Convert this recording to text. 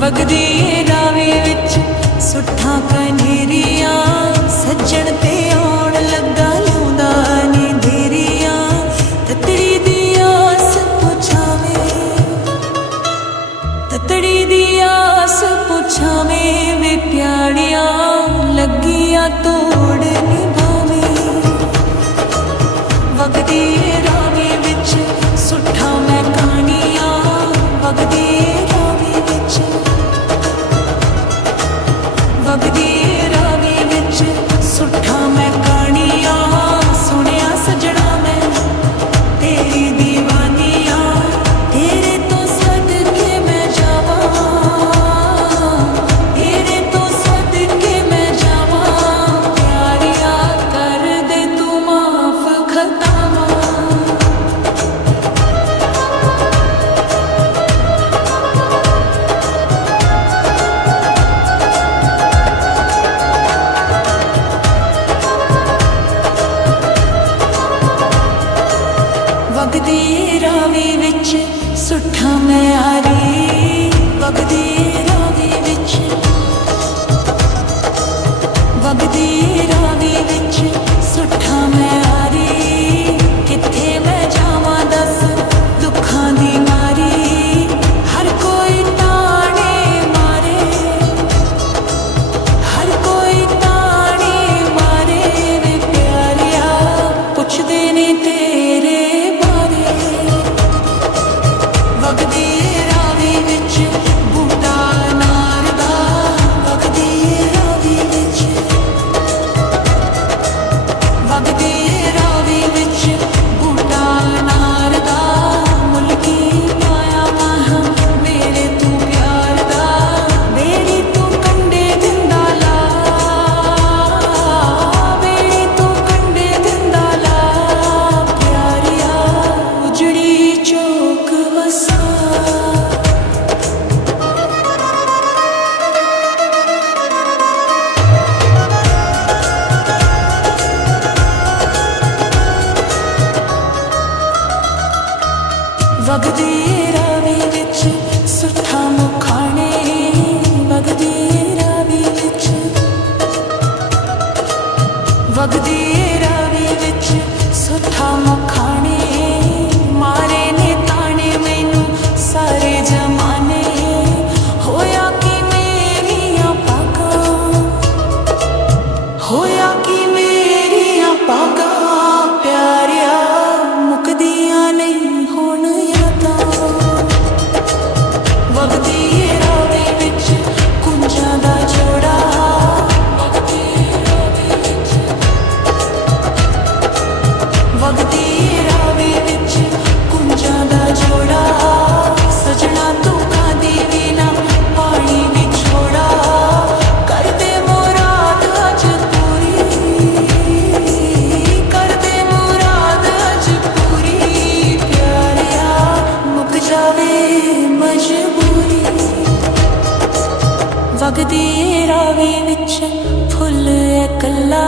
ਵਗਦੀ ਰਾਵੇ ਵਿੱਚ ਸੁੱਠਾਂ ਕਨੇਰੀਆਂ ਸੱਜਣ ਤੇ ਆਉਣ ਲੱਗਾ ਲਾਉਂਦਾ ਨੀ ਦੇਰੀਆਂ ਤਤੜੀ ਦੀ ਆਸ ਪੁੱਛਾਵੇਂ ਤਤੜੀ ਦੀ ਆਸ ਪੁੱਛਾਵੇਂ ਵੇ ਪਿਆੜੀਆਂ ਲੱਗੀਆਂ ਤੋੜ ਨਿਭਾਵੇਂ ਵਗਦੀ ਰਾਵੇ ਵਿੱਚ ਸੁੱਠਾਂ ਮੈਂ ਕਹਾਣੀਆਂ ਵਗਦੀ ਰਾਵੇ ਵਿੱਚ ਵਗਦੀ ਰਾਵੇ ਵਿੱਚ ਸੁੱਠਾਂ ਮੈਂ ਕਹਾਣੀਆਂ ਸੁਣਿਆ ਸਜਣਾ ਮੈਂ ਤੇਰੀ ਦੀਵਾਨੀਆਂ ਤੇਰੇ ਤੋਂ ਸਦਕੇ ਮੈਂ ਜਾਵਾਂ ਤੇਰੇ ਤੋਂ ਸਦਕੇ ਮੈਂ ਜਾਵਾਂ ਪਿਆਰਿਆ ਕਰ ਦੇ ਤੂੰ ਮਾਫ ਖਤਾਵਾਂ ਵਗਦੀ ਰਾਵੇ ਵਿੱਚ ਸੁੱਠਾਂ ਮੈਂ ਆਰੀ ਵਗਦੀ ਰਾਵੇ ਵਿੱਚ ਵਗਦੀ ਰਾਵੇ ਵਿੱਚ ਸੁੱਠਾਂ ਮੈਂ ਆਰੀ ਕਿੱਥੇ ਮੈਂ ਜਾਵਾਂ ਦੱਸ ਦੁੱਖਾਂ ਦੀ ਮਾਰੀ ਹਰ ਕੋਈ ਤਾਣੇ ਮਾਰੇ ਹਰ ਕੋਈ ਤਾਣੇ ਮਾਰੇ ਵੇ ਪਿਆਰਿਆ ਪੁੱਛਦੇ ਨੇ ਤੇਰੇ ਵਗਦੀ ਰਾਵੇ ਵਿੱਚ ਬੂਟਾ ਨਾਰ ਦਾ ਵਗਦੀ ਰਾਵੇ ਵਿੱਚ ਵਗਦੀ ਰਾਵੇ ਵਿੱਚ ਬੂਟਾ ਨਾਰ ਦਾ ਮੁੱਲ ਕੀ ਪਾਇਆ ਮਾਹਾਂ ਮੇਰੇ ਤੂੰ ਪਿਆਰ ਦਾ ਮੇਰੀ ਤੂੰ ਕੰਡੇ ਦਿੰਦਾ ਲਾ ਮੇਰੀ ਤੂੰ ਕੰਡੇ ਦਿੰਦਾ ਲਾ ਪਿਆਰਿਆ ਉਜੜੀ ਚੌਕ ਵਸਾ ਵਗਦੀ ਰਾਵੇ ਵਿੱਚ ਸੁੱਠਾਂ ਮੁਖਾਣੇ ਵਗਦੀ ਰਾਵੇ ਵਿੱਚ ਵਗਦੀ ਰਾਵੇ ਵਿੱਚ ਸੁੱਠਾਂ ਮੁਖਾਣੇ ਮਾਰੇ ਨੇ ਤਾਣੇ ਮੈਨੂੰ ਸਾਰੇ ਜਮਾਨੇ ਹੋਇਆ ਕਿ ਮੇਰੀਆਂ ਪਾਗਾਂ ਹੋਇਆ ਕਿ ਮੇਰੀਆਂ ਪਾਗਾਂ ਪਿਆਰਿਆ ਮੁੱਕਦੀਆਂ ਨਹੀਂ ਹੁਣ ਯਾਦਾਂ ਵਗਦੀ ਰਾਵੇ ਵਿੱਚ ਕੁੰਜਾਂ ਦਾ ਜੋੜਾ ਵਗਦੀ ਰਾਵੇ ਵਿੱਚ ਵਗਦੀ ਰਾਵੇ ਵਿੱਚ ਕੁੰਜਾਂ ਦਾ ਜੋੜਾ ਸਜਣਾ ਤੂੰ ਕਾਦੀ ਵੀ ਨਾ ਪਾਣੀ ਵਿਛੋੜਾ ਕਰਦੇ ਮੁਰਾਦ ਅੱਜ ਪੂਰੀ ਕਰਦੇ ਮੁਰਾਦ ਅੱਜ ਪੂਰੀ ਪਿਆਰਿਆ ਮੁੱਕ ਜਾਵੇ ਮਜਬੂਰੀ ਵਗਦੀ ਰਾਵੇ ਵਿੱਚ ਫੁੱਲ ਇਕੱਲਾ